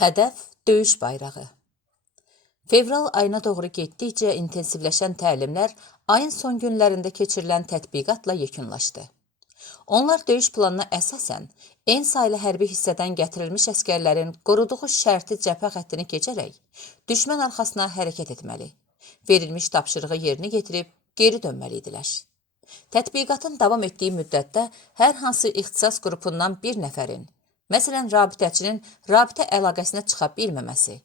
Hədəf döyüş bayrağı. Fevral ayına doğru getdikcə intensivləşən təlimlər ayın son günlərində keçirilən tətbiqatla yekunlaşdı. Onlar döyüş planına əsasən en saylı hərbi hissədən gətirilmiş əskərlərin qoruduğu şərti cəbhə xəttini keçərək düşmən arxasına hərəkət etməli, verilmiş tapşırığı yerinə getirib geri dönməli idilər. Tətbiqatın davam etdiyi müddətdə hər hansı ixtisas qrupundan bir nəfərin, məsələn, rabitəçinin rabitə əlaqəsinə çıxa bilməməsi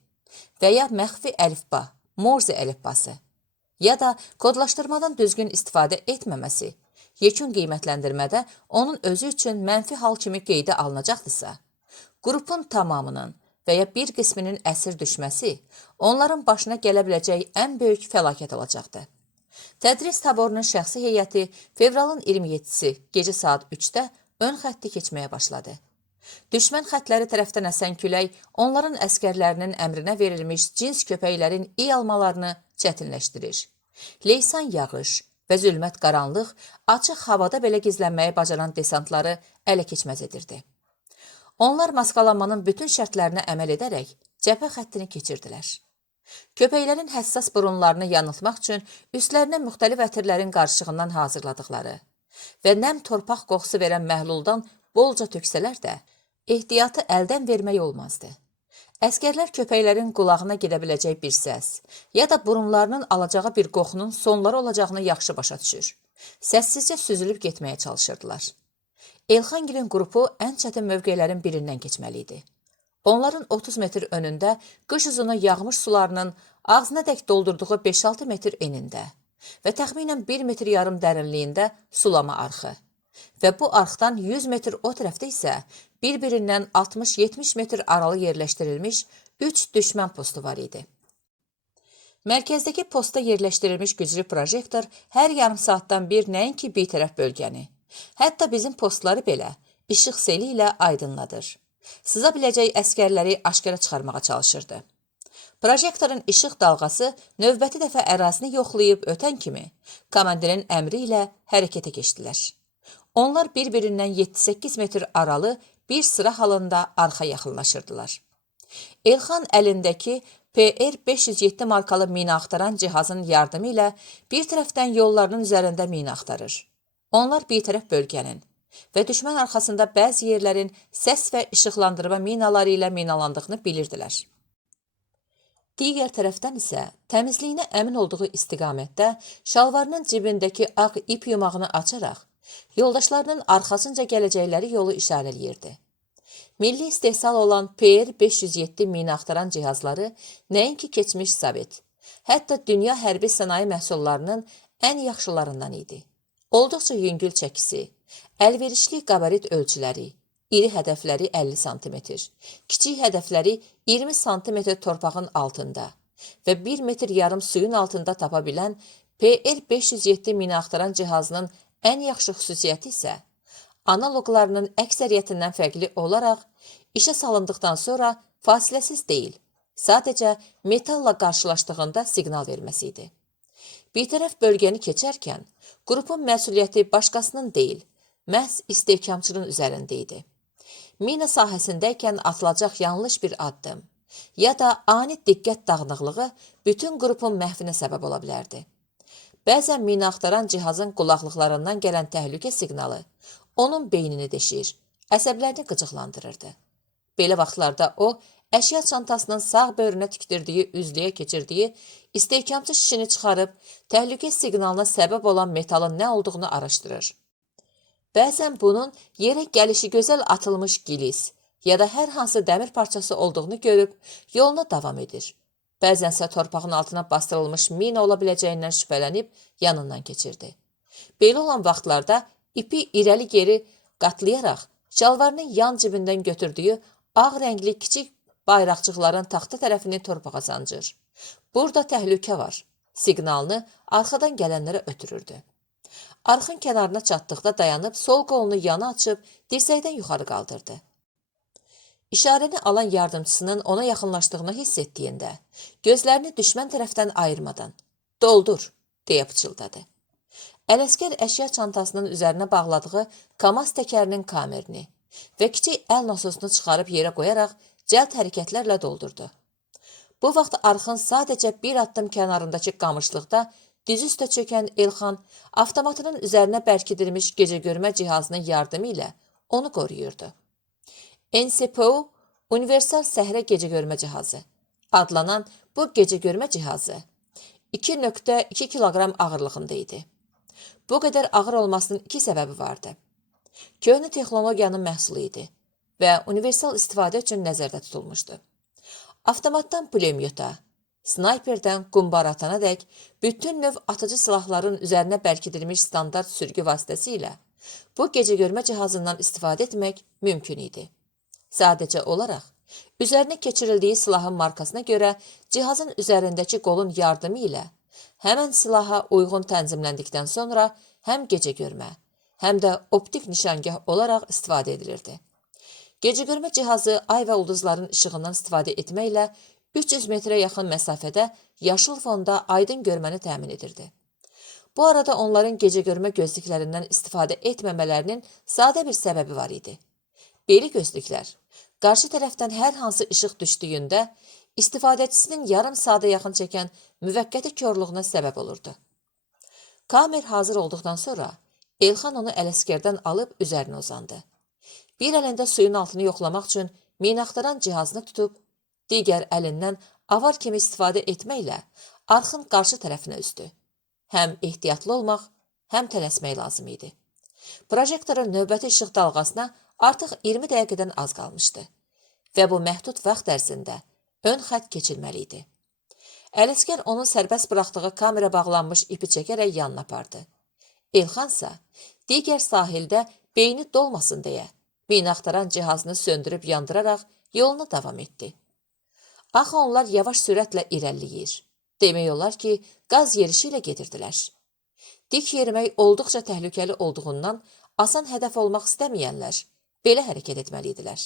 və ya məxfi əlifba, Morze əlifbası ya da kodlaşdırmadan düzgün istifadə etməməsi yekun qiymətləndirmədə onun özü üçün mənfi hal kimi qeydə alınacaqdırsa, qrupun tamamının və ya bir qisminin əsir düşməsi onların başına gələ biləcək ən böyük fəlakət olacaqdır. Tədris taborunun şəxsi heyəti fevralın 27-si gecə saat 3-də ön xətti keçməyə başladı. Düşmən xətləri tərəfdən əsən külək onların əskərlərinin əmrinə verilmiş cins köpəklərin iy almalarını çətinləşdirir. Leysan yağış və zülmət qaranlıq açıq havada belə gizlənməyi bacaran desantları ələ keçməz edirdi. Onlar maskalanmanın bütün şərtlərinə əməl edərək cəbhə xəttini keçirdilər. Köpəklərin həssas burunlarını yanıltmaq üçün üstlərinə müxtəlif ətirlərin qarışığından hazırladıqları və nəm torpaq qoxusu verən məhluldan bolca töksələr də, ehtiyatı əldən vermək olmazdı. Əskərlər köpəklərin qulağına gedə biləcək bir səs ya da burunlarının alacağı bir qoxunun sonları olacağını yaxşı başa düşür. Səssizcə süzülüb getməyə çalışırdılar. Elxangilin qrupu ən çətin mövqelərin birindən keçməli idi. Onların 30 metr önündə qış uzunu yağmış sularının ağzına dək doldurduğu 5-6 metr enində və təxminən 1 metr yarım dərinliyində sulama arxı və bu arxdan 100 metr o tərəfdə isə bir-birindən 60-70 metr aralı yerləşdirilmiş 3 düşmən postu var idi. Mərkəzdəki posta yerləşdirilmiş güclü projektor hər yarım saatdan bir nəinki bir tərəf bölgəni, hətta bizim postları belə işıq seli ilə aydınladır. Sıza biləcək əskərləri aşkara çıxarmağa çalışırdı. Projektorun işıq dalğası növbəti dəfə ərazini yoxlayıb ötən kimi komandirin əmri ilə hərəkətə keçdilər. Onlar bir-birindən 7-8 metr aralı bir sıra halında arxa yaxınlaşırdılar. Elxan əlindəki PR-507 markalı mina axtaran cihazın yardımı ilə bir tərəfdən yollarının üzərində mina axtarır. Onlar bir tərəf bölgənin və düşmən arxasında bəzi yerlərin səs və işıqlandırma minaları ilə minalandığını bilirdilər. Digər tərəfdən isə təmizliyinə əmin olduğu istiqamətdə şalvarının cibindəki ağ ip yumağını açaraq yoldaşlarının arxasınca gələcəkləri yolu işarələyirdi. Milli istehsal olan PR-507 mina axtaran cihazları nəinki keçmiş Sovet, hətta dünya hərbi sənaye məhsullarının ən yaxşılarından idi. Olduqca yüngül çəkisi, əlverişli qabarit ölçüləri, iri hədəfləri 50 sm, kiçik hədəfləri 20 sm torpağın altında və 1 metr yarım suyun altında tapa bilən PR-507 mina axtaran cihazının ən yaxşı xüsusiyyəti isə analoqlarının əksəriyyətindən fərqli olaraq işə salındıqdan sonra fasiləsiz deyil, sadəcə metalla qarşılaşdığında siqnal verməsi idi. Bir tərəf bölgəni keçərkən qrupun məsuliyyəti başqasının deyil, məhz istehkamçının üzərində idi. Mina sahəsindəykən atılacaq yanlış bir addım ya da ani diqqət dağınıqlığı bütün qrupun məhvinə səbəb ola bilərdi. Bəzən mina axtaran cihazın qulaqlıqlarından gələn təhlükə siqnalı onun beynini deşir, əsəblərini qıcıqlandırırdı. Belə vaxtlarda o, əşya çantasının sağ böğrünə tikdirdiyi üzlüyə keçirdiyi istehkamçı şişini çıxarıb təhlükə siqnalına səbəb olan metalın nə olduğunu araşdırır. Bəzən bunun yerə gəlişi gözəl atılmış gilis ya da hər hansı dəmir parçası olduğunu görüb yoluna davam edir. Bəzənsə torpağın altına bastırılmış mina ola biləcəyindən şübhələnib yanından keçirdi. Belə olan vaxtlarda ipi irəli geri qatlayaraq şalvarının yan cibindən götürdüyü ağ rəngli kiçik bayraqcıqların taxta tərəfini torpağa sancır. Burada təhlükə var. Siqnalını arxadan gələnlərə ötürürdü. Arxın kənarına çatdıqda dayanıb sol qolunu yana açıb dirsəkdən yuxarı qaldırdı. İşarəni alan yardımçısının ona yaxınlaşdığını hiss etdiyində gözlərini düşmən tərəfdən ayırmadan "Doldur" deyə pıçıldadı. Ələskər əşya çantasının üzərinə bağladığı KAMAZ təkərinin kamerini və kiçik əl nasosunu çıxarıb yerə qoyaraq cəld hərəkətlərlə doldurdu. Bu vaxt arxın sadəcə bir addım kənarındakı qamışlıqda dizi üstə çökən Elxan avtomatının üzərinə bərkidilmiş gecəgörmə cihazının yardımı ilə onu qoruyurdu. NCPO Universal Səhrə Gecəgörmə Cihazı adlanan bu gecəgörmə cihazı 2,2 kiloqram ağırlığında idi. Bu qədər ağır olmasının iki səbəbi vardı. Köhnə texnologiyanın məhsulu idi və universal istifadə üçün nəzərdə tutulmuşdu. Avtomatdan pulemyota, snayperdən qumbara atana dək bütün növ atıcı silahların üzərinə bərkidilmiş standart sürgü vasitəsilə bu gecəgörmə cihazından istifadə etmək mümkün idi. Sadəcə olaraq, üzərinə keçirildiyi silahın markasına görə cihazın üzərindəki qolun yardımı ilə həmən silaha uyğun tənzimləndikdən sonra həm gecəgörmə, həm də optik nişangah olaraq istifadə edilirdi. Gecəgörmə cihazı ay və ulduzların işığından istifadə etməklə 300 metrə yaxın məsafədə yaşıl fonda aydın görməni təmin edirdi. Bu arada onların gecəgörmə gözlüklərindən istifadə etməmələrinin sadə bir səbəbi var idi. Beli gözlüklər qarşı tərəfdən hər hansı işıq düşdüyündə istifadəçisinin yarım saata yaxın çəkən müvəqqəti körlüğünə səbəb olurdu. Kamer hazır olduqdan sonra Elxan onu ələskərdən alıb üzərinə uzandı. Bir əlində suyun altını yoxlamaq üçün minaxtaran cihazını tutub, digər əlindən avar kimi istifadə etməklə arxın qarşı tərəfinə üzdü. Həm ehtiyatlı olmaq, həm tələsmək lazım idi. Projektorun növbəti işıq dalğasına artıq 20 dəqiqədən az qalmışdı və bu məhdud vaxt ərzində ön xətt keçilməli idi. Ələskər onun sərbəst buraxdığı kamera bağlanmış ipi çəkərək yanına apardı. Elxansa digər sahildə beyni dolmasın deyə minaxtaran cihazını söndürüb yandıraraq yoluna davam etdi. Axı onlar yavaş sürətlə irəliləyir. Demək olar ki, qaz yerişi ilə gedirdilər. Dik yerimək olduqca təhlükəli olduğundan asan hədəf olmaq istəməyənlər belə hərəkət etməliydilər.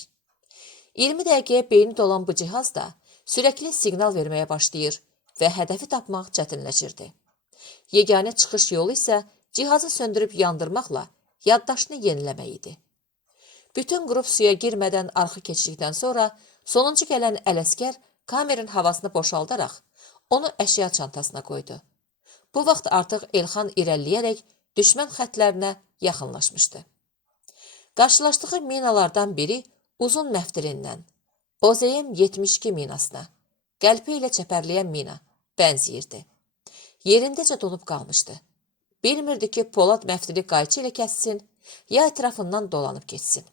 20 dəqiqəyə beyni dolan bu cihaz da sürəkli siqnal verməyə başlayır və hədəfi tapmaq çətinləşirdi. Yeganə çıxış yolu isə cihazı söndürüb yandırmaqla yaddaşını yeniləmək idi. Bütün qrup suya girmədən arxı keçdikdən sonra sonuncu gələn ələskər kamerin havasını boşaldaraq onu əşya çantasına qoydu. Bu vaxt artıq Elxan irəliləyərək düşmən xətlərinə yaxınlaşmışdı. Qarşılaşdığı minalardan biri uzun məftilindən, OZM 72 minasına, qəlpə ilə çəpərləyən mina bənziyirdi. Yerindəcə donub qalmışdı. Bilmirdi ki, polad məftili qayçı ilə kəssin, ya ətrafından dolanıb geçsin.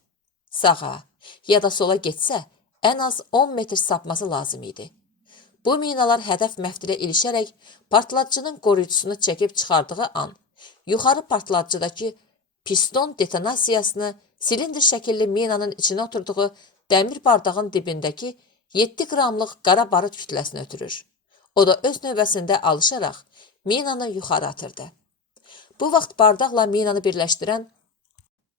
Sağa ya da sola getsə, ən az 10 metr sapması lazım idi. Bu minalar hədəf məftilə ilişərək partladıcının qoruyucusunu çəkib çıxardığı an, yuxarı partladıcıdakı piston detonasiyasını silindr şəkilli minanın içinə oturduğu dəmir bardağın dibindəki 7 qramlıq qara barıt kütləsini ötürür. O da öz növbəsində alışaraq minanı yuxarı atırdı. Bu vaxt bardaqla minanı birləşdirən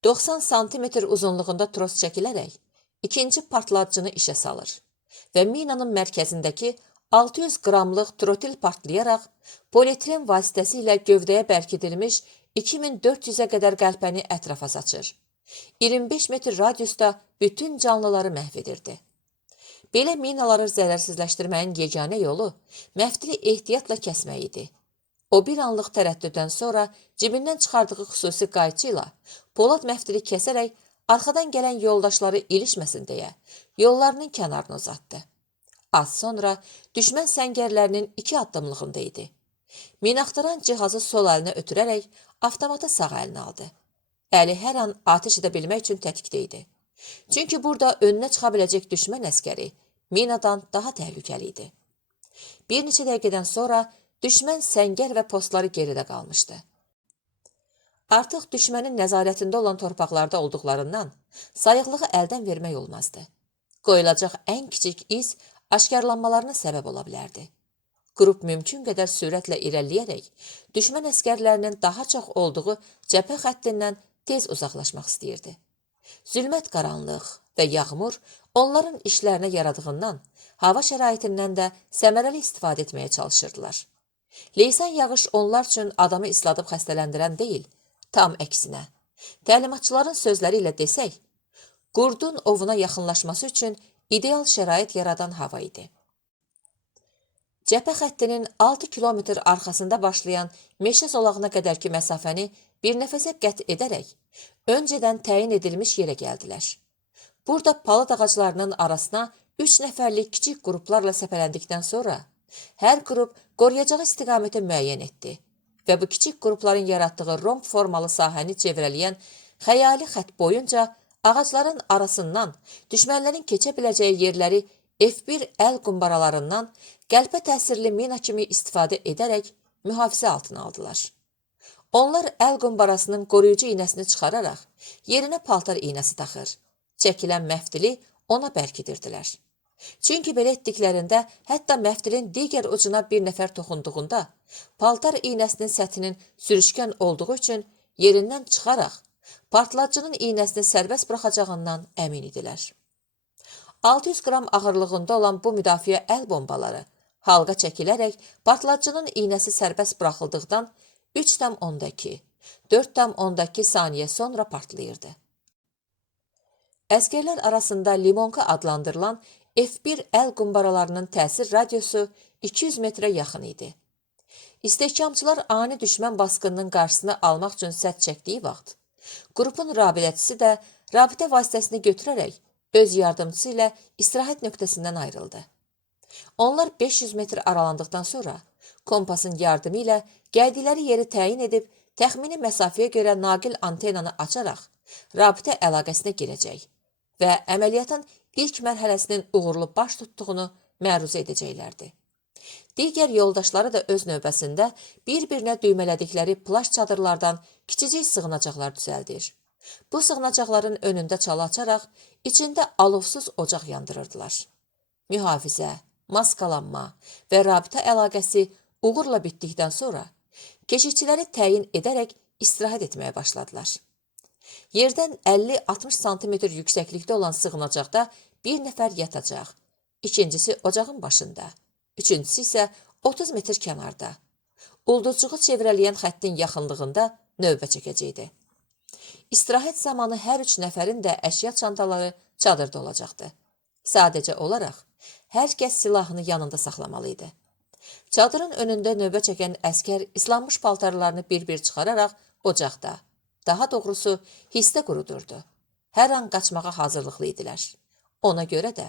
90 santimetr uzunluğunda tros çəkilərək ikinci partladıcını işə salır və minanın mərkəzindəki 600 qramlıq trotil partlayaraq polietilen vasitəsilə gövdəyə bərkidilmiş 2400-ə qədər qəlpəni ətrafa saçır. 25 metr radiusda bütün canlıları məhv edirdi. Belə minaları zərərsizləşdirməyin yeganə yolu məftili ehtiyatla kəsmək idi. O bir anlıq tərəddüddən sonra cibindən çıxardığı xüsusi qayçı ilə polad məftili kəsərək arxadan gələn yoldaşları ilişməsin deyə yollarının kənarını uzatdı. Az sonra düşmən səngərlərinin 2 addımlığında idi. Minaxtaran cihazı sol əlinə ötürərək avtomatı sağ əlinə aldı. Əli hər an atəş edə bilmək üçün tətikdə idi. Çünki burada önünə çıxa biləcək düşmən əskəri minadan daha təhlükəli idi. Bir neçə dəqiqədən sonra düşmən səngər və postları geridə qalmışdı. Artıq düşmənin nəzarətində olan torpaqlarda olduqlarından sayıqlığı əldən vermək olmazdı. Qoyulacaq ən kiçik iz aşkarlanmalarına səbəb ola bilərdi. Qrup mümkün qədər sürətlə irəliləyərək düşmən əskərlərinin daha çox olduğu cəbhə xəttindən tez uzaqlaşmaq istəyirdi. Zülmət qaranlıq və yağmur onların işlərinə yaradığından hava şəraitindən də səmərəli istifadə etməyə çalışırdılar. Leysan yağış onlar üçün adamı isladıb xəstələndirən deyil, tam əksinə. Təlimatçıların sözləri ilə desək, qurdun ovuna yaxınlaşması üçün ideal şərait yaradan hava idi. Cəbhə xəttinin 6 kilometr arxasında başlayan meşə zolağına qədərki məsafəni bir nəfəsə qət edərək, öncədən təyin edilmiş yerə gəldilər. Burada palıd ağaclarının arasına 3 nəfərlik kiçik qruplarla səpələndikdən sonra, hər qrup qoruyacağı istiqaməti müəyyən etdi və bu kiçik qrupların yaratdığı romb formalı sahəni çevrələyən xəyali xətt boyunca ağacların arasından düşmənlərin keçə biləcəyi yerləri F1 əl qumbaralarından qəlpə təsirli mina kimi istifadə edərək mühafizə altına aldılar. Onlar əl qumbarasının qoruyucu iynəsini çıxararaq yerinə paltar iynəsi taxır, çəkilən məfdili ona bərkidirdilər. Çünki belə etdiklərində hətta məfdilin digər ucuna bir nəfər toxunduğunda paltar iynəsinin səthinin sürüşkən olduğu üçün yerindən çıxaraq partlayıcının iynəsini sərbəst buraxacağından əmin idilər. 600 qram ağırlığında olan bu müdafiə əl bombaları halqa çəkilərək partlayıcının iynəsi sərbəst buraxıldıqdan 3,2, 4,2 saniyə sonra partlayırdı. Əskərlər arasında limonka adlandırılan F1 əl qumbaralarının təsir radiosu 200 metrə yaxın idi. İstehkamçılar ani düşmən basqınının qarşısını almaq üçün sədd çəkdiyi vaxt, qrupun rabitəçisi də rabitə vasitəsini götürərək öz yardımcısı ilə istirahət nöqtəsindən ayrıldı. Onlar 500 metr aralandıqdan sonra kompasın yardımı ilə gəldikləri yeri təyin edib təxmini məsafəyə görə naqil antenanı açaraq rabitə əlaqəsinə girəcək və əməliyyatın ilk mərhələsinin uğurlu baş tutduğunu məruzə edəcəklərdi. Digər yoldaşları da öz növbəsində bir-birinə düymələdikləri plaş çadırlardan kiçicik sığınacaqlar düzəldir. Bu sığınacaqların önündə çalı açaraq içində alovsuz ocaq yandırırdılar. Mühafizə, maskalanma və rabitə əlaqəsi uğurla bitdikdən sonra keşikçiləri təyin edərək istirahət etməyə başladılar. Yerdən 50-60 sm yüksəklikdə olan sığınacaqda bir nəfər yatacaq, ikincisi ocağın başında, üçüncüsü isə 30 metr kənarda. Ulduzcuğu çevrələyən xəttin yaxınlığında növbə çəkəcəkdi. İstirahət zamanı hər 3 nəfərin də əşya çantaları çadırda olacaqdı. Sadəcə olaraq, hər kəs silahını yanında saxlamalı idi. Çadırın önündə növbə çəkən əskər islanmış paltarlarını bir-bir çıxararaq ocaqda, daha doğrusu hissdə qurudurdu. Hər an qaçmağa hazırlıqlı idilər. Ona görə də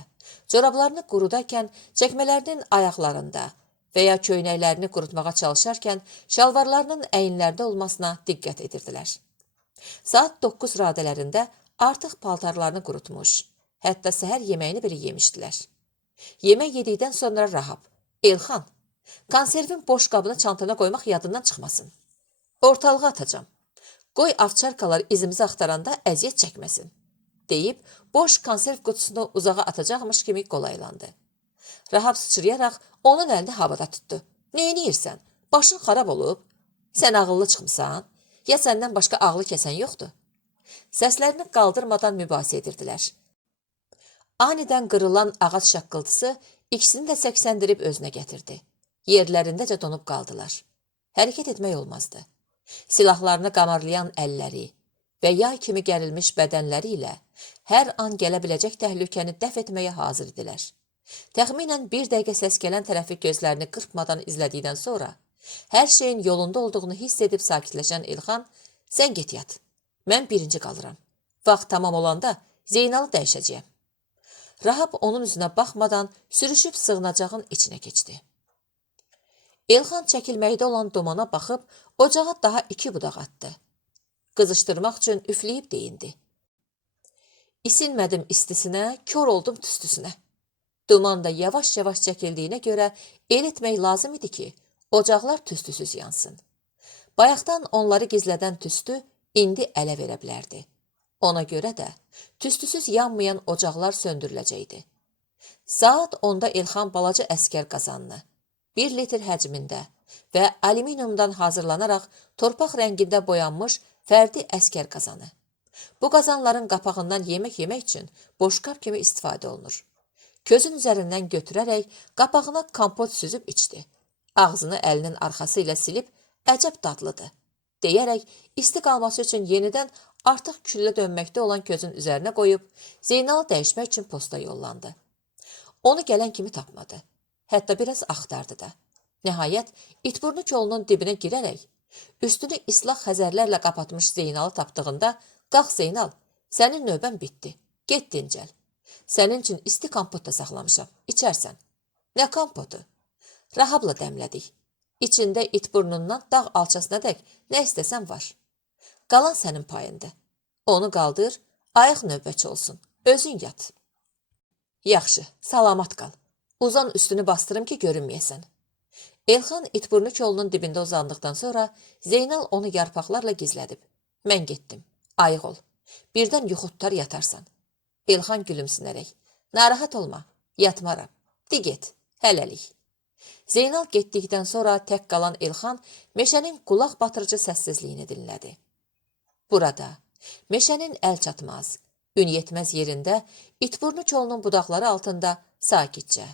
corablarını qurudarkən çəkmələrinin ayaqlarında və ya köynəklərini qurutmağa çalışarkən şalvarlarının əyinlərdə olmasına diqqət edirdilər. Saat 9 radələrində artıq paltarlarını qurutmuş, hətta səhər yeməyini belə yemişdilər. Yemək yedikdən sonra Rahab, Elxan, konservin boş qabını çantana qoymaq yadından çıxmasın. Ortalığa atacam. Qoy avçarkalar izimizi axtaranda əziyyət çəkməsin, deyib boş konserv qutusunu uzağa atacaqmış kimi qolaylandı. Rahab sıçrayaraq onun əlini havada tutdu. Neyniyirsən? Başın xarab olub? Sən ağıllı çıxmısan? Ya səndən başqa ağlı kəsən yoxdur? Səslərini qaldırmadan mübahisə edirdilər. Anidən qırılan ağac şaqqıltısı ikisini də səksəndirib özünə gətirdi. Yerlərindəcə donub qaldılar. Hərəkət etmək olmazdı. Silahlarını qamarlayan əlləri və yay kimi gərilmiş bədənləri ilə hər an gələ biləcək təhlükəni dəf etməyə hazır idilər. Təxminən bir dəqiqə səs gələn tərəfi gözlərini qırpmadan izlədikdən sonra hər şeyin yolunda olduğunu hiss edib sakitləşən İlxan, sən get yat, mən birinci qalıram. Vaxt tamam olanda Zeynalı dəyişəcəyəm. Rahab onun üzünə baxmadan sürüşüb sığınacağın içinə keçdi. İlxan çəkilməkdə olan dumana baxıb ocağa daha 2 budaq atdı. Qızışdırmaq üçün üfləyib deyindi. İsinmədim istisinə, kör oldum tüstüsünə. Duman da yavaş-yavaş çəkildiyinə görə el etmək lazım idi ki, ocaqlar tüstüsüz yansın. Bayaqdan onları gizlədən tüstü indi ələ verə bilərdi. Ona görə də tüstüsüz yanmayan ocaqlar söndürüləcəkdi. Saat 10-da İlxan balaca əskər qazanını 1 litr həcmində və alüminiumdan hazırlanaraq torpaq rəngində boyanmış fərdi əskər qazanı. Bu qazanların qapağından yemək yemək üçün boşqab kimi istifadə olunur. Közün üzərindən götürərək qapağına kompot süzüb içdi. Ağzını əlinin arxası ilə silib, əcəb dadlıdır, deyərək isti qalması üçün yenidən artıq küllə dönməkdə olan közün üzərinə qoyub, Zeynalı dəyişmək üçün posta yollandı. Onu gələn kimi tapmadı. Hətta biraz axtardı da. Nəhayət, İtburnu kolunun dibinə girərək, üstünü islah xəzərlərlə qapatmış Zeynalı tapdığında, qalx Zeynal, sənin növbən bitdi, get dincəl. Sənin üçün isti kompot da saxlamışam, içərsən. Nə kompotu? Rahabla dəmlədik. İçində itburnundan dağ alçasına dək nə istəsən var. Qalan sənin payındır. Onu qaldır, ayaq növbəçi olsun, özün yat. Yaxşı, salamat qal. Uzan üstünü bastırım ki, görünməyəsən. Elxan itburnu kolunun dibində uzandıqdan sonra Zeynal onu yarpaqlarla gizlədib. Mən getdim, ayıq ol. Birdən yuxu tutar yatarsan. Elxan gülümsünərək. Narahat olma, yatmaram. Di get, hələlik. Zeynal getdikdən sonra tək qalan Elxan meşənin qulaq batırıcı səssizliyini dinlədi. Burada, meşənin əl çatmaz, ün yetməz yerində, itburnu kolunun budaqları altında sakitcə,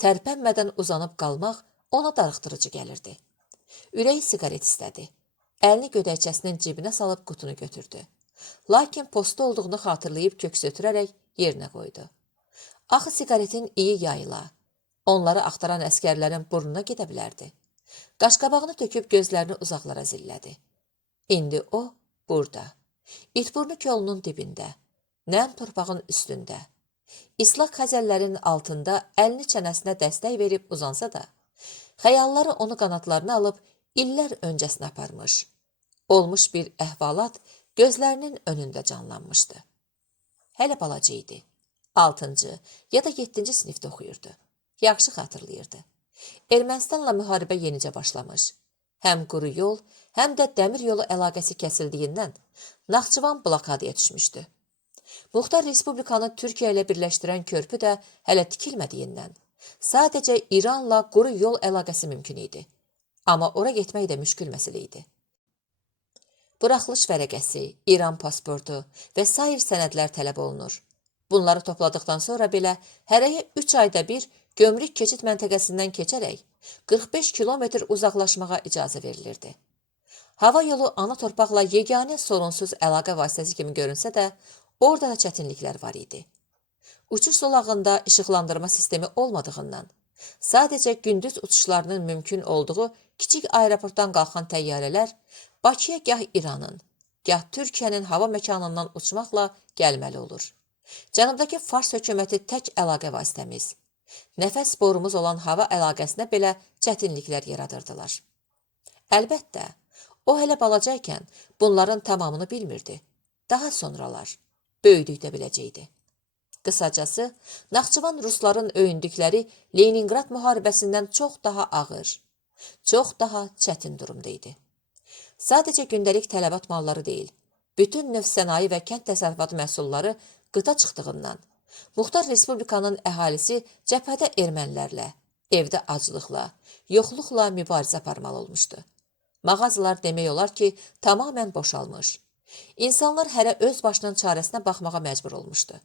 tərpənmədən uzanıb qalmaq ona darıxdırıcı gəlirdi. Ürəyi siqaret istədi. Əlini gödəkçəsinin cibinə salıb qutunu götürdü. Lakin posta olduğunu xatırlayıb köks ötürərək yerinə qoydu. Axı siqaretin iyi yayıla, onları axtaran əskərlərin burnuna gedə bilərdi. Qaşqabağını töküb gözlərini uzaqlara zillədi. İndi o, burada, itburnu kolunun dibində, nəm torpağın üstündə, İslaq xəzəllərin altında əlini çənəsinə dəstək verib uzansa da, xəyalları onu qanatlarına alıb illər öncəsinə aparmış. Olmuş bir əhvalat gözlərinin önündə canlanmışdı. Hələ balaca idi. 6-cı ya da 7-ci sinifdə oxuyurdu. Yaxşı xatırlayırdı. Ermənistanla müharibə yenicə başlamış. Həm quru yol, həm də dəmir yolu əlaqəsi kəsildiyindən Naxçıvan blokadaya düşmüşdü. Muxtar Respublikanı Türkiyə ilə birləşdirən körpü də hələ tikilmədiyindən sadəcə İranla quru yol əlaqəsi mümkün idi. Amma ora getmək də müşkül məsələ idi. Buraxılış vərəqəsi, İran pasportu və sair sənədlər tələb olunur. Bunları topladıqdan sonra belə hərəyə 3 ayda bir gömrük keçid məntəqəsindən keçərək 45 kilometr uzaqlaşmağa icazə verilirdi. Hava yolu ana torpaqla yeganə sorunsuz əlaqə vasitəsi kimi görünsə də, orada da çətinliklər var idi. Uçuş zolağında işıqlandırma sistemi olmadığından, sadəcə gündüz uçuşlarının mümkün olduğu kiçik aeroportdan qalxan təyyarələr Bakıya gah İranın, gah Türkiyənin hava məkanından uçmaqla gəlməli olur. Cənubdakı Fars hökuməti tək əlaqə vasitəmiz, nəfəs borumuz olan hava əlaqəsinə belə çətinliklər yaradırdılar. Əlbəttə, o hələ balacaykən bunların tamamını bilmirdi. Daha sonralar böyüdükdə biləcəkdi. Qısacası, Naxçıvan rusların öyündükləri Leningrad müharibəsindən çox daha ağır, çox daha çətin durumda idi. Sadəcə gündəlik tələbat malları deyil, bütün növ sənaye və kənd təsərrüfatı məhsulları qıta çıxdığından, Muxtar Respublikanın əhalisi cəbhədə ermənilərlə, evdə aclıqla, yoxluqla mübarizə aparmalı olmuşdu. Mağazalar demək olar ki, tamamən boşalmış. İnsanlar hərə öz başının çarəsinə baxmağa məcbur olmuşdu.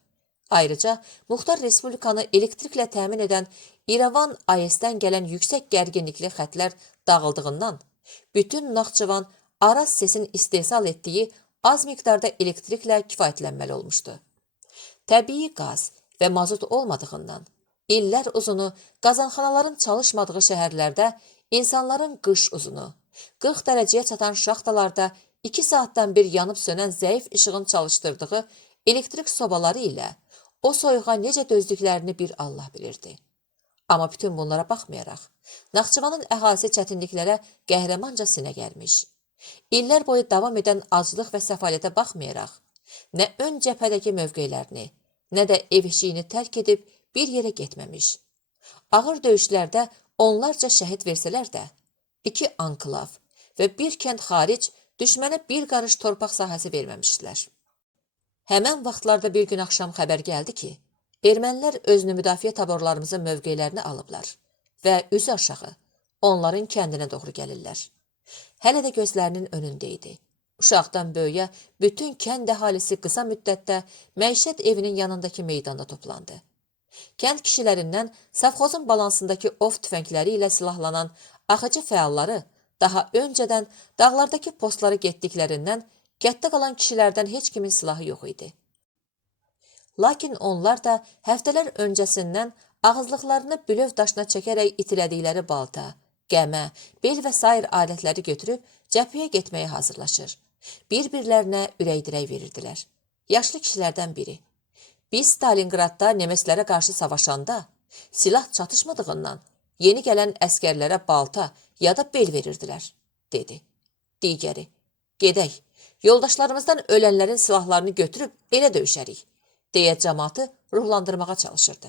Ayrıca, Muxtar Respublikanı elektriklə təmin edən İrəvan AES-dən gələn yüksək gərginlikli xətlər dağıldığından, bütün Naxçıvan Araz sesin istehsal etdiyi az miqdarda elektriklə kifayətlənməli olmuşdu. Təbii qaz və mazut olmadığından, illər uzunu qazanxanaların çalışmadığı şəhərlərdə insanların qış uzunu, 40 dərəcəyə çatan şaxtalarda 2 saatdan bir yanıb sönən zəif işığın çalışdırdığı elektrik sobaları ilə o soyuğa necə dözdüklərini bir Allah bilirdi. Amma bütün bunlara baxmayaraq, Naxçıvanın əhalisi çətinliklərə qəhrəmanca sinə gəlmiş. İllər boyu davam edən aclıq və səfalətə baxmayaraq, nə ön cəbhədəki mövqeylərini, nə də ev eşiyini tərk edib bir yerə getməmiş. Ağır döyüşlərdə onlarca şəhid versələr də, 2 anklav və bir kənd xaric düşmənə bir qarış torpaq sahəsi verməmişdilər. Həmən vaxtlarda bir gün axşam xəbər gəldi ki, ermənilər özünü müdafiə taborlarımızın mövqeylərini alıblar və üzü aşağı onların kəndinə doğru gəlirlər. Hələ də gözlərinin önündə idi. Uşaqdan böyüyə bütün kənd əhalisi qısa müddətdə məişət evinin yanındakı meydanda toplandı. Kənd kişilərindən savxozun balansındakı ov tüfəngləri ilə silahlanan axıcı fəalları daha öncədən dağlardakı postları getdiklərindən kənddə qalan kişilərdən heç kimin silahı yox idi. Lakin onlar da həftələr öncəsindən ağızlıqlarını bülöv daşına çəkərək itilədikləri balta, qəmə, bel və sair alətləri götürüb cəbhəyə getməyə hazırlaşır. Bir-birlərinə ürək-dirək verirdilər. Yaşlı kişilərdən biri: "Biz Stalingradda nemeslərə qarşı savaşanda silah çatışmadığından yeni gələn əskərlərə balta ya da bel verirdilər," dedi. Digəri: "Gedək, yoldaşlarımızdan ölənlərin silahlarını götürüb elə döyüşərik," deyə cəmaatı ruhlandırmağa çalışırdı.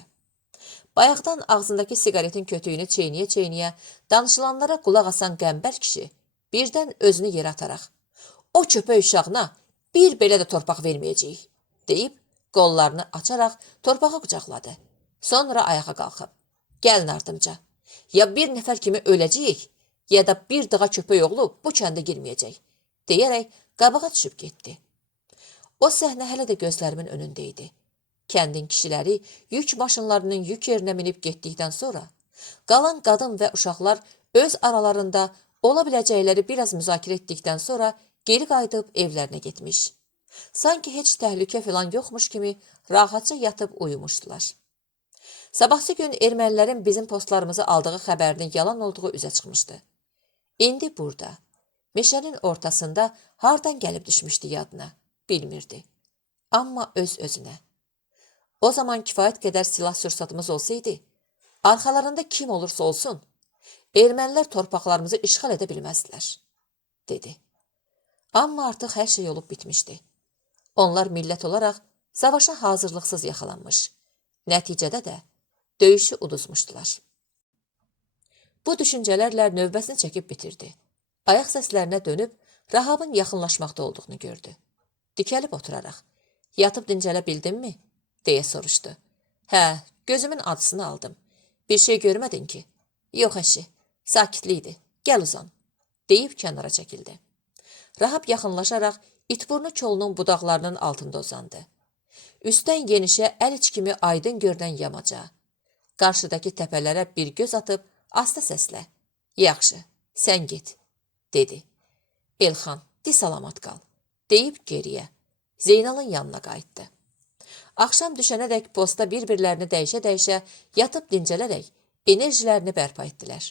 Bayaqdan ağzındakı siqaretin kötüyünü çeynəyə-çeynəyə danışılanlara qulaq asan qəmbər kişi birdən özünü yerə ataraq: "O köpək uşağına bir belə də torpaq verməyəcəyik," deyib qollarını açaraq torpağı qucaqladı. Sonra ayağa qalxıb: "Gəlin ardımca. Ya bir nəfər kimi öləcəyik, ya da bir dığa köpək oğlu bu kəndə girməyəcək," deyərək qabağa düşüb getdi. O səhnə hələ də gözlərimin önündə idi. Kəndin kişiləri yük maşınlarının yük yerinə minib getdikdən sonra, qalan qadın və uşaqlar öz aralarında ola biləcəkləri biraz müzakirə etdikdən sonra geri qayıdıb evlərinə getmiş. Sanki heç təhlükə filan yoxmuş kimi rahatca yatıb uyumuşdular. Sabahsı gün ermənilərin bizim postlarımızı aldığı xəbərinin yalan olduğu üzə çıxmışdı. İndi burada, meşənin ortasında hardan gəlib düşmüşdü yadına, bilmirdi. Amma öz-özünə: "O zaman kifayət qədər silah sursatımız olsaydı, arxalarında kim olursa olsun, ermənilər torpaqlarımızı işğal edə bilməzdilər," dedi. Amma artıq hər şey olub bitmişdi. Onlar millət olaraq savaşa hazırlıqsız yaxalanmış. Nəticədə də döyüşü uduzmuşdular. Bu düşüncələrlə növbəsini çəkib bitirdi. Ayaq səslərinə dönüb Rahabın yaxınlaşmaqda olduğunu gördü. Dikəlib oturaraq: "Yatıb dincələ bildinmi?" deyə soruşdu. "Hə, gözümün acısını aldım. Bir şey görmədin ki?" "Yox əşi, sakitlikdir. Gəl uzan," deyib kənara çəkildi. Rahab yaxınlaşaraq itburnu kolunun budaqlarının altında uzandı. Üstdən yenişə əl iç kimi aydın görünən yamaca, qarşıdakı təpələrə bir göz atıb asta səslə: "Yaxşı, sən get," dedi. "Elxan, di salamat qal," deyib geriyə, Zeynalın yanına qayıtdı. Axşam düşənədək posta bir-birlərini dəyişə-dəyişə yatıb dincələrək enerjilərini bərpa etdilər.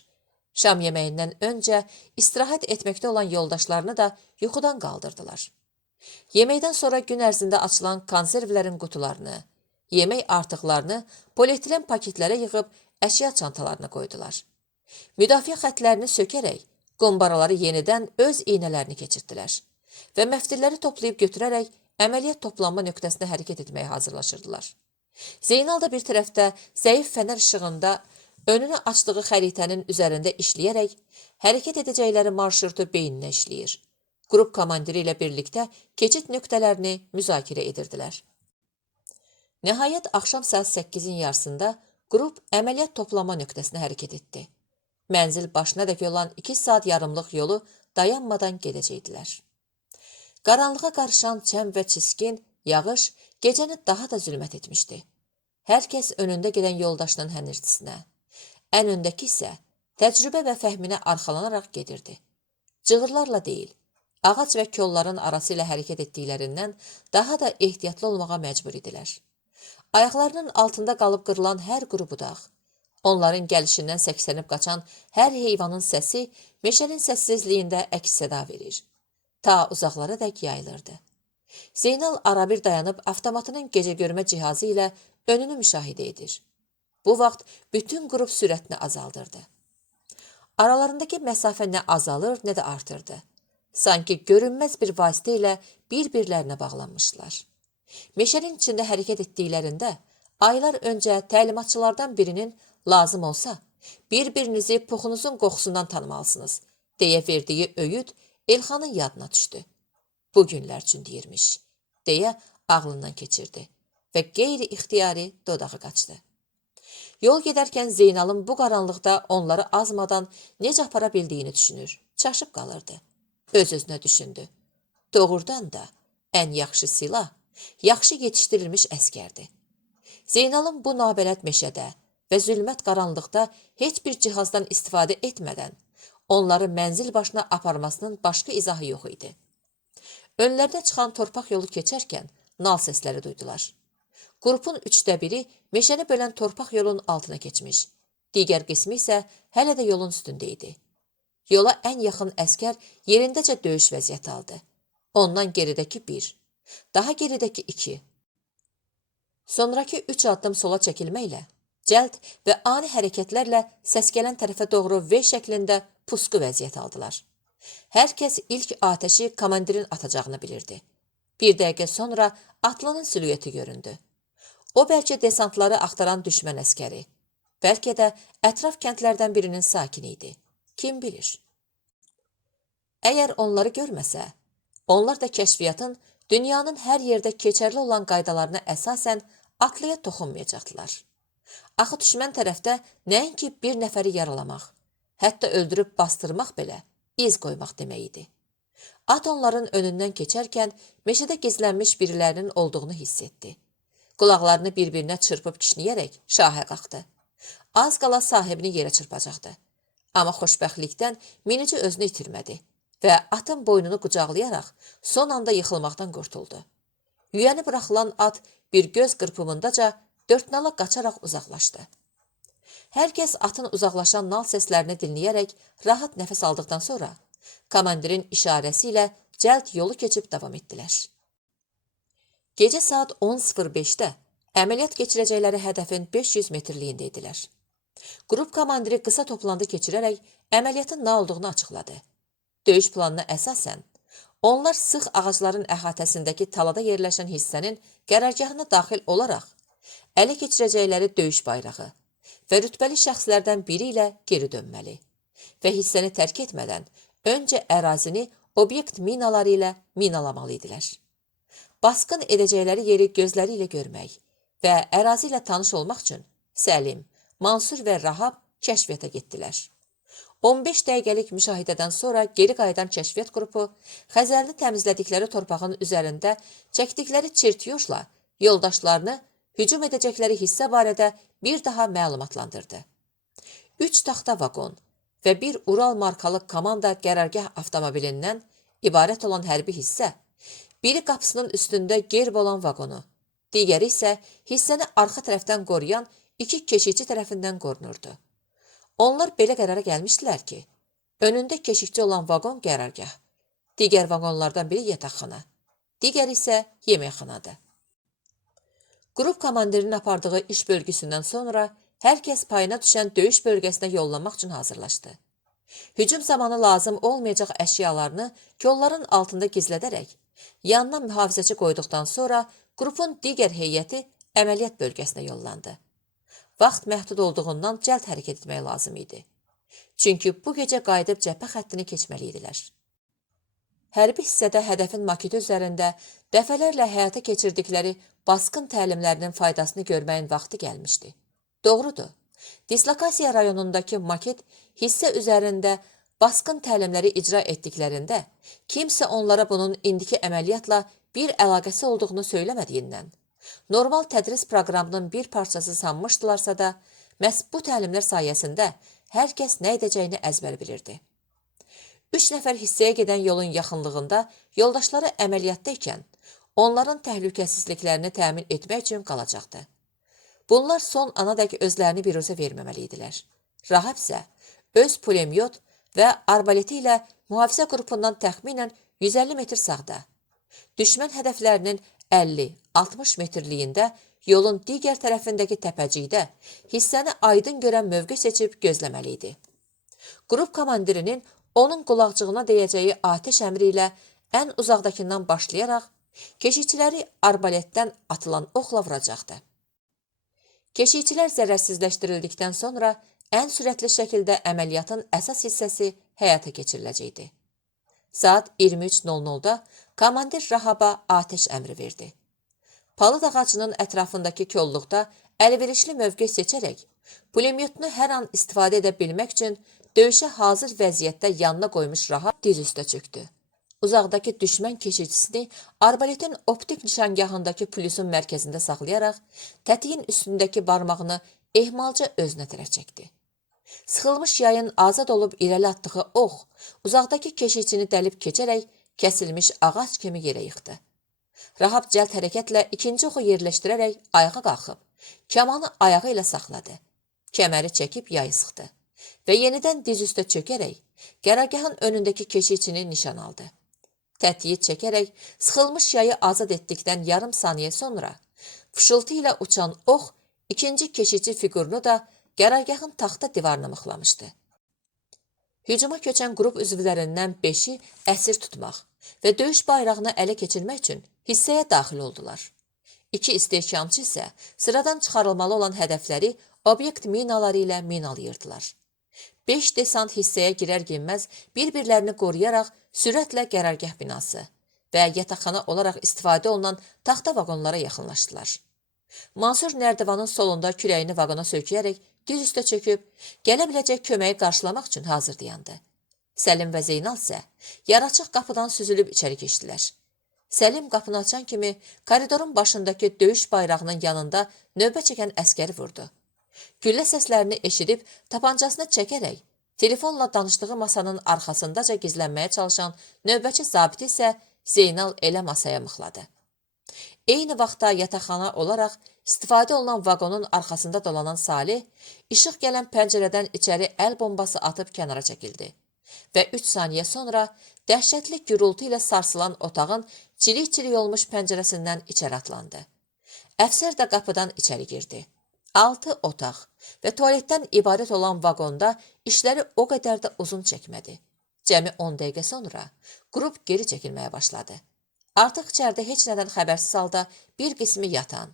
Şam yeməyindən öncə istirahət etməkdə olan yoldaşlarını da yuxudan qaldırdılar. Yeməkdən sonra gün ərzində açılan konservlərin qutularını, yemək artıqlarını polietilen paketlərə yığıb əşya çantalarına qoydular. Müdafiə xətlərini sökərək qombaraları yenidən öz iynələrini keçirdilər və məftilləri toplayıb götürərək əməliyyat toplanma nöqtəsinə hərəkət etməyə hazırlaşırdılar. Zeynal da bir tərəfdə zəif fənər işığında önünü açdığı xəritənin üzərində işləyərək hərəkət edəcəkləri marşrutu beyninə işləyir. Qrup komandiri ilə birlikdə keçid nöqtələrini müzakirə edirdilər. Nəhayət axşam saat 8-in yarısında qrup əməliyyat toplama nöqtəsinə hərəkət etdi. Mənzil başına dək olan 2 saat yarımlıq yolu dayanmadan gedəcəkdilər. Qaranlığa qarışan çəm və çiskin yağış gecəni daha da zülmət etmişdi. Hər kəs önündə gedən yoldaşının hənirtisinə, ən öndəki isə təcrübə və fəhminə arxalanaraq gedirdi. Cığırlarla deyil, ağac və kolların arası ilə hərəkət etdiklərindən daha da ehtiyatlı olmağa məcbur idilər. Ayaqlarının altında qalıb qırılan hər quru budaq, onların gəlişindən səksənib qaçan hər heyvanın səsi meşənin səssizliyində əks səda verir. Ta uzaqlara dək yayılırdı. Zeynal arabir dayanıb avtomatının gecə görmə cihazı ilə önünü müşahidə edir. Bu vaxt bütün qrup sürətini azaldırdı. Aralarındakı məsafə nə azalır, nə də artırdı. Sanki görünməz bir vasitə ilə bir-birlərinə bağlanmışlar. Meşənin içində hərəkət etdiklərində aylar öncə təlimatçılardan birinin lazım olsa, bir-birinizi puxunuzun qoxusundan tanımalısınız deyə verdiyi öyüd Elxanın yadına düşdü. Bu günlər üçün deyirmiş, deyə ağlından keçirdi və qeyri-ixtiyari dodağı qaçdı. Yol gedərkən Zeynalın bu qaranlıqda onları azmadan necə apara bildiyini düşünür, çaşıb qalırdı. Öz-özünə düşündü. Doğrudan da ən yaxşı silah, yaxşı yetişdirilmiş əskərdir. Zeynalın bu nabələd meşədə və zülmət qaranlıqda heç bir cihazdan istifadə etmədən onları mənzil başına aparmasının başqa izahı yox idi. Önlərdə çıxan torpaq yolu keçərkən nal səsləri duydular. Qrupun 1/3 meşəni bölən torpaq yolun altına keçmiş. Digər qismi isə hələ də yolun üstündə idi. Yola ən yaxın əskər yerindəcə döyüş vəziyyəti aldı. Ondan geridəki 1, daha geridəki 2. Sonraki 3 addım sola çəkilməklə, cəld və ani hərəkətlərlə səs gələn tərəfə doğru V şəklində pusqu vəziyyət aldılar. Hər kəs ilk atəşi komandirin atacağını bilirdi. Bir dəqiqə sonra atlının silüeti göründü. O bəlkə desantları axtaran düşmən əskəri, bəlkə də ətraf kəndlərdən birinin sakini idi. Kim bilir? Əgər onları görməsə, onlar da kəşfiyyatın dünyanın hər yerdə keçərli olan qaydalarına əsasən atlıya toxunmayacaqdılar. Axı düşmən tərəfdə nəinki bir nəfəri yaralamaq, hətta öldürüb bastırmaq belə iz qoymaq demək idi. At onların önündən keçərkən meşədə gizlənmiş birilərinin olduğunu hiss etdi. Qulaqlarını bir-birinə çırpıb kişniyərək şahə qalxdı. Az qala sahibini yerə çırpacaqdı. Amma xoşbəxtlikdən minici özünü itirmədi və atın boynunu qucaqlayaraq son anda yıxılmaqdan qurtuldu. Yüyəni buraxılan at bir göz qırpımındaca dörtnala qaçaraq uzaqlaşdı. Hər kəs atın uzaqlaşan nal səslərini dinləyərək rahat nəfəs aldıqdan sonra komandirin işarəsi ilə cəld yolu keçib davam etdilər. Gecə saat 10:05-də əməliyyat keçirəcəkləri hədəfin 500 metrliyində idilər. Qrup komandiri qısa toplantı keçirərək əməliyyatın nə olduğunu açıqladı. Döyüş planına əsasən, onlar sıx ağacların əhatəsindəki talada yerləşən hissənin qərargahına daxil olaraq ələ keçirəcəkləri döyüş bayrağı və rütbəli şəxslərdən biri ilə geri dönməli və hissəni tərk etmədən öncə ərazini obyekt minaları ilə minalamalı idilər. Basqın edəcəkləri yeri gözləri ilə görmək və ərazi ilə tanış olmaq üçün Səlim, Mansur və Rahab kəşfiyyata getdilər. 15 dəqiqəlik müşahidədən sonra geri qayıdan kəşfiyyat qrupu Xəzərini təmizlədikləri torpağın üzərində çəkdikləri çirtiyojla yoldaşlarını hücum edəcəkləri hissə barədə bir daha məlumatlandırdı. 3 taxta vaqon və bir Ural markalı komanda qərargah avtomobilindən ibarət olan hərbi hissə, biri qapısının üstündə gerb olan vaqonu, digəri isə hissəni arxa tərəfdən qoruyan 2 keşikçi tərəfindən qorunurdu. Onlar belə qərara gəlmişdilər ki, önündə keşikçi olan vaqon qərargah, digər vaqonlardan biri yataqxana, digəri isə yeməkxanadır. Qrup komandirinin apardığı iş bölgüsündən sonra hər kəs payına düşən döyüş bölgəsinə yollanmaq üçün hazırlaşdı. Hücum zamanı lazım olmayacaq əşyalarını kolların altında gizlədərək, yanına mühafizəçi qoyduqdan sonra qrupun digər heyəti əməliyyat bölgəsinə yollandı. Vaxt məhdud olduğundan cəld hərəkət etmək lazım idi. Çünki bu gecə qayıdıb cəbhə xəttini keçməli idilər. Hərbi hissədə hədəfin maketi üzərində dəfələrlə həyata keçirdikləri basqın təlimlərinin faydasını görməyin vaxtı gəlmişdi. Doğrudur, dislokasiya rayonundakı maket hissə üzərində basqın təlimləri icra etdiklərində kimsə onlara bunun indiki əməliyyatla bir əlaqəsi olduğunu söyləmədiyindən, normal tədris proqramının bir parçası sanmışdılarsa da, məhz bu təlimlər sayəsində hər kəs nə edəcəyini əzbər bilirdi. 3 nəfər hissəyə gedən yolun yaxınlığında yoldaşları əməliyyatda ikən, onların təhlükəsizliklərini təmin etmək üçün qalacaqdı. Bunlar son anadək özlərini biruzə verməməli idilər. Rahab isə öz pulemyot və arbaleti ilə mühafizə qrupundan təxminən 150 metr sağda, düşmən hədəflərinin 50-60 metrliyində yolun digər tərəfindəki təpəcikdə hissəni aydın görən mövqe seçib gözləməli idi. Qrup komandirinin onun qulaqcığına deyəcəyi atəş əmri ilə ən uzaqdakından başlayaraq keşikçiləri arbaletdən atılan oxla vuracaqdı. Keşikçilər zərərsizləşdirildikdən sonra ən sürətli şəkildə əməliyyatın əsas hissəsi həyata keçiriləcəkdi. Saat 23:00-da komandir Rahaba atəş əmri verdi. Palıd ağacının ətrafındakı kolluqda əlverişli mövqe seçərək, pulemyotunu hər an istifadə edə bilmək üçün döyüşə hazır vəziyyətdə yanına qoymuş Rahab diz üstə çöktü. Uzaqdakı düşmən keşikçisini arbaletin optik nişangahındakı plyusun mərkəzində saxlayaraq, tətiyin üstündəki barmağını ehmalca özünə tərəf çəkdi. Sıxılmış yayın azad olub irəli atdığı ox, uzaqdakı keşikçini dəlib keçərək kəsilmiş ağac kimi yerə yıxdı. Rahab cəld hərəkətlə ikinci oxu yerləşdirərək ayağa qalxıb, kamanı ayağı ilə saxladı. Kəməri çəkib yayı sıxdı və yenidən diz üstə çökərək qərargahın önündəki keşikçini nişan aldı. Tətiyi çəkərək sıxılmış yayı azad etdikdən yarım saniyə sonra fışıltı ilə uçan ox ikinci keşikçi fiqurunu da qərargahın taxta divarına mıxlamışdı. Hücuma köçən qrup üzvlərindən 5-i əsir tutmaq və döyüş bayrağını ələ keçirmək üçün hissəyə daxil oldular. 2 istehkamçı isə sıradan çıxarılmalı olan hədəfləri obyekt minaları ilə minalayırdılar. 5 desant hissəyə girər-girməz bir-birlərini qoruyaraq sürətlə qərargah binası və yataqxana olaraq istifadə olunan taxta vaqonlara yaxınlaşdılar. Mansur nərdivanın solunda kürəyini vaqona sökəyərək düz üstə çöküb, gələ biləcək köməyi qarşılamaq üçün hazır dayandı. Səlim və Zeynal isə yaraçıq qapıdan süzülüb içəri keçdilər. Səlim qapını açan kimi koridorun başındakı döyüş bayrağının yanında növbə çəkən əskəri vurdu. Güllə səslərini eşidib tapancasını çəkərək, telefonla danışdığı masanın arxasındaca gizlənməyə çalışan növbəçi zabiti isə Zeynal elə masaya mıxladı. Eyni vaxtda yataqxana olaraq istifadə olunan vaqonun arxasında dolanan Salih, işıq gələn pəncərədən içəri əl bombası atıb kənara çəkildi və 3 saniyə sonra dəhşətli gürültü ilə sarsılan otağın çilik-çilik olmuş pəncərəsindən içəri atlandı. Əfsər də qapıdan içəri girdi. 6 otaq və tualetdən ibarət olan vaqonda işləri o qədər də uzun çəkmədi. Cəmi 10 dəqiqə sonra qrup geri çəkilməyə başladı. Artıq içəridə heç nədən xəbərsiz halda bir qismi yatan,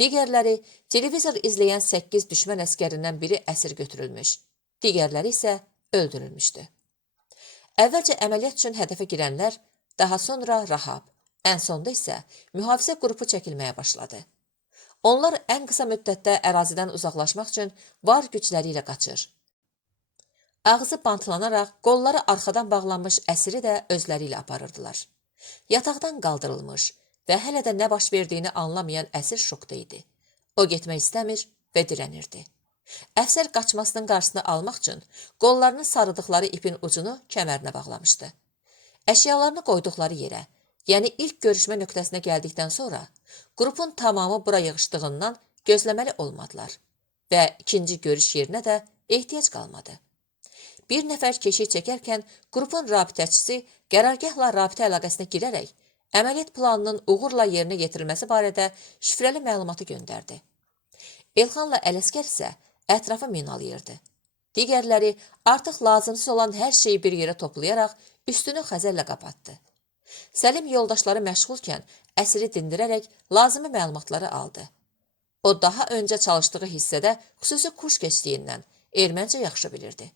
digərləri televizor izləyən 8 düşmən əskərindən biri əsir götürülmüş, digərləri isə öldürülmüşdü. Əvvəlcə əməliyyat üçün hədəfə girənlər, daha sonra Rahab, ən sonda isə mühafizə qrupu çəkilməyə başladı. Onlar ən qısa müddətdə ərazidən uzaqlaşmaq üçün var gücləri ilə qaçır. Ağzı bantlanaraq, qolları arxadan bağlanmış əsiri də özləri ilə aparırdılar. Yataqdan qaldırılmış və hələ də nə baş verdiyini anlamayan əsir şokda idi. O getmək istəmir və dirənirdi. Əfsər qaçmasının qarşısını almaq üçün qollarını sarıdıqları ipin ucunu kəmərinə bağlamışdı. Əşyalarını qoyduqları yerə, yəni ilk görüşmə nöqtəsinə gəldikdən sonra qrupun tamamı bura yığışdığından gözləməli olmadılar və ikinci görüş yerinə də ehtiyac qalmadı. Bir nəfər keşik çəkərkən qrupun rabitəçisi qərargahla rabitə əlaqəsinə girərək əməliyyat planının uğurla yerinə yetirilməsi barədə şifrəli məlumatı göndərdi. Elxanla Ələsgər isə ətrafı minalayırdı. Digərləri artıq lazımsız olan hər şeyi bir yerə toplayaraq üstünü xəzəllə qapatdı. Səlim yoldaşları məşğulkən əsiri dindirərək lazımi məlumatları aldı. O daha öncə çalışdığı hissədə xüsusi kurs keçdiyindən erməncə yaxşı bilirdi.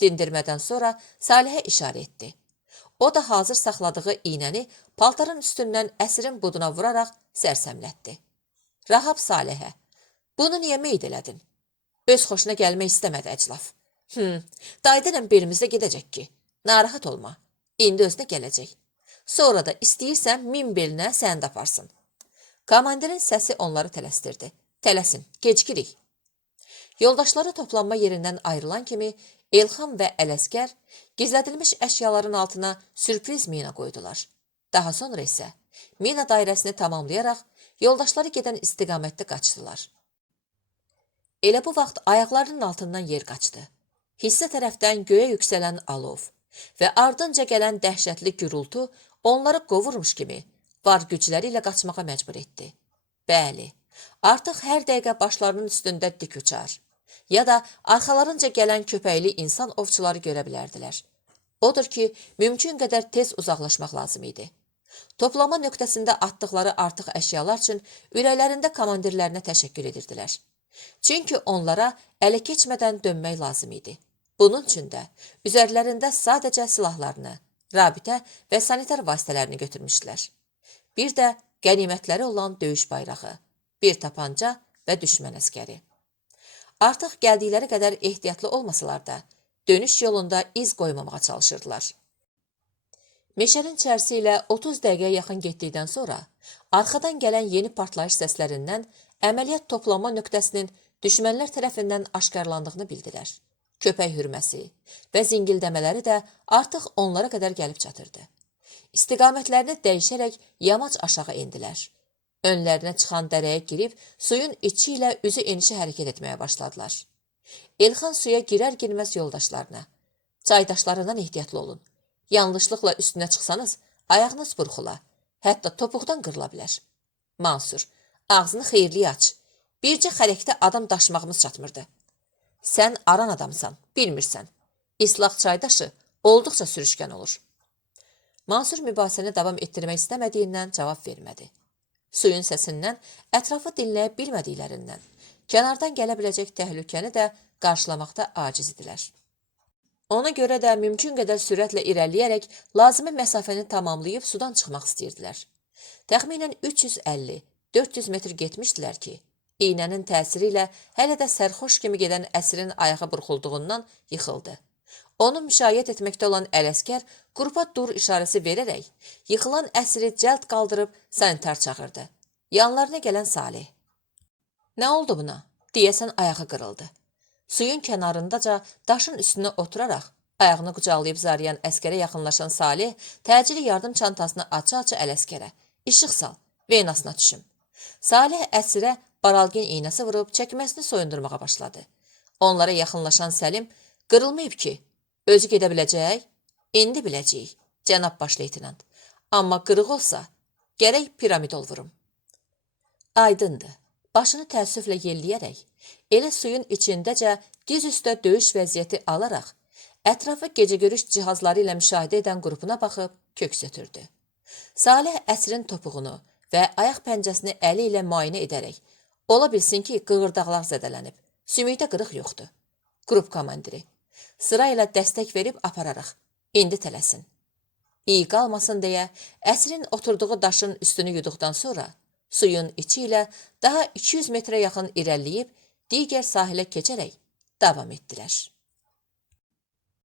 Dindirmədən sonra Salihə işarə etdi. O da hazır saxladığı iynəni paltarın üstündən əsrin buduna vuraraq sərsəmlətdi. Rahab Salihə, bunu niyə meyd elədin? Öz xoşuna gəlmək istəmədi əclaf. Dayıdanən belimizdə gedəcək ki, narahat olma, indi özünə gələcək. Sonra da istəyirsən 1000 belinə sən də aparsın. Komandirin səsi onları tələsdirdi. Tələsin, gecikirik. Yoldaşları toplanma yerindən ayrılan kimi Elxan və Ələsgər gizlədilmiş əşyaların altına sürpriz mina qoydular. Daha sonra isə mina dairəsini tamamlayaraq yoldaşları gedən istiqamətdə qaçdılar. Elə bu vaxt ayaqlarının altından yer qaçdı. Hissə tərəfdən göyə yüksələn alov və ardınca gələn dəhşətli gürültü onları qovurmuş kimi var gücləri ilə qaçmağa məcbur etdi. Bəli, artıq hər dəqiqə başlarının üstündə dik uçar ya da arxalarınca gələn köpəkli insan ovçuları görə bilərdilər. Odur ki, mümkün qədər tez uzaqlaşmaq lazım idi. Toplama nöqtəsində atdıqları artıq əşyalar üçün ürəklərində komandirlərinə təşəkkür edirdilər. Çünki onlara ələ keçmədən dönmək lazım idi. Bunun üçün də üzərlərində sadəcə silahlarını, rabitə və sanitar vasitələrini götürmüşdülər. Bir də qənimətləri olan döyüş bayrağı, bir tapanca və düşmən əskəri. Artıq gəldikləri qədər ehtiyatlı olmasalar da, dönüş yolunda iz qoymamağa çalışırdılar. Meşənin içərisi ilə 30 dəqiqəyə yaxın getdikdən sonra, arxadan gələn yeni partlayış səslərindən əməliyyat toplanma nöqtəsinin düşmənlər tərəfindən aşkarlandığını bildilər. Köpək hürməsi və zingildəmələri də artıq onlara qədər gəlib çatırdı. İstiqamətlərini dəyişərək yamaç aşağı endilər. Önlərinə çıxan dərəyə girib, suyun içi ilə üzü enişi hərəkət etməyə başladılar. Elxan suya girər-girməz yoldaşlarına, çaydaşlarından ehtiyatlı olun. Yanlışlıqla üstünə çıxsanız, ayağınız burxula, hətta topuqdan qırıla bilər. Mansur, ağzını xeyirliyə aç. Bircə xərəkdə adam daşımağımız çatmırdı. Sən aran adamsan, bilmirsən. İslaq çaydaşı olduqca sürüşkən olur. Mansur mübahisəni davam etdirmək istəmədiyindən cavab vermədi. Suyun səsindən, ətrafı dinləyə bilmədiklərindən, kənardan gələ biləcək təhlükəni də qarşılamaqda aciz idilər. Ona görə də mümkün qədər sürətlə irəliləyərək lazımi məsafəni tamamlayıb sudan çıxmaq istəyirdilər. Təxminən 350-400 metr getmişdilər ki, iynənin təsiri ilə hələ də sərxoş kimi gedən Əsrin ayağı burxulduğundan yıxıldı. Onu müşayiət etməkdə olan Ələsgər qrupa dur işarəsi verərək, yıxılan Əsri cəld qaldırıb sanitar çağırdı. Yanlarına gələn Salih. Nə oldu buna? Deyəsən ayağı qırıldı. Suyun kənarındaca daşın üstünə oturaraq, ayağını qucaqlayıb zarayan əskərə yaxınlaşan Salih, təcili yardım çantasını aça-aça Ələsgərə. İşıq sal, veynasına düşüm. Salih Əsrə baralgin iynəsi vurub çəkməsini soyundurmağa başladı. Onlara yaxınlaşan Səlim, qırılmayıb ki, özü gedə biləcək? İndi biləcəyik, cənab baş leytinant. Amma qırıq olsa, gərək piramid olvurum. Aydındır. Başını təəssüflə yelləyərək, elə suyun içindəcə diz üstə döyüş vəziyyəti alaraq, ətrafı gecə-görüş cihazları ilə müşahidə edən qrupuna baxıb köks ötürdü. Salih Əsrin topuğunu və ayaq pəncəsini əli ilə müayinə edərək, ola bilsin ki, qığırdaqlar zədələnib, sümükdə qırıq yoxdur. Qrup komandiri, sıra ilə dəstək verib apararıq, indi tələsin. İyi qalmasın deyə, Əsrin oturduğu daşın üstünü yuduqdan sonra, suyun içi ilə daha 200 metrə yaxın irəliləyib, digər sahilə keçərək davam etdilər.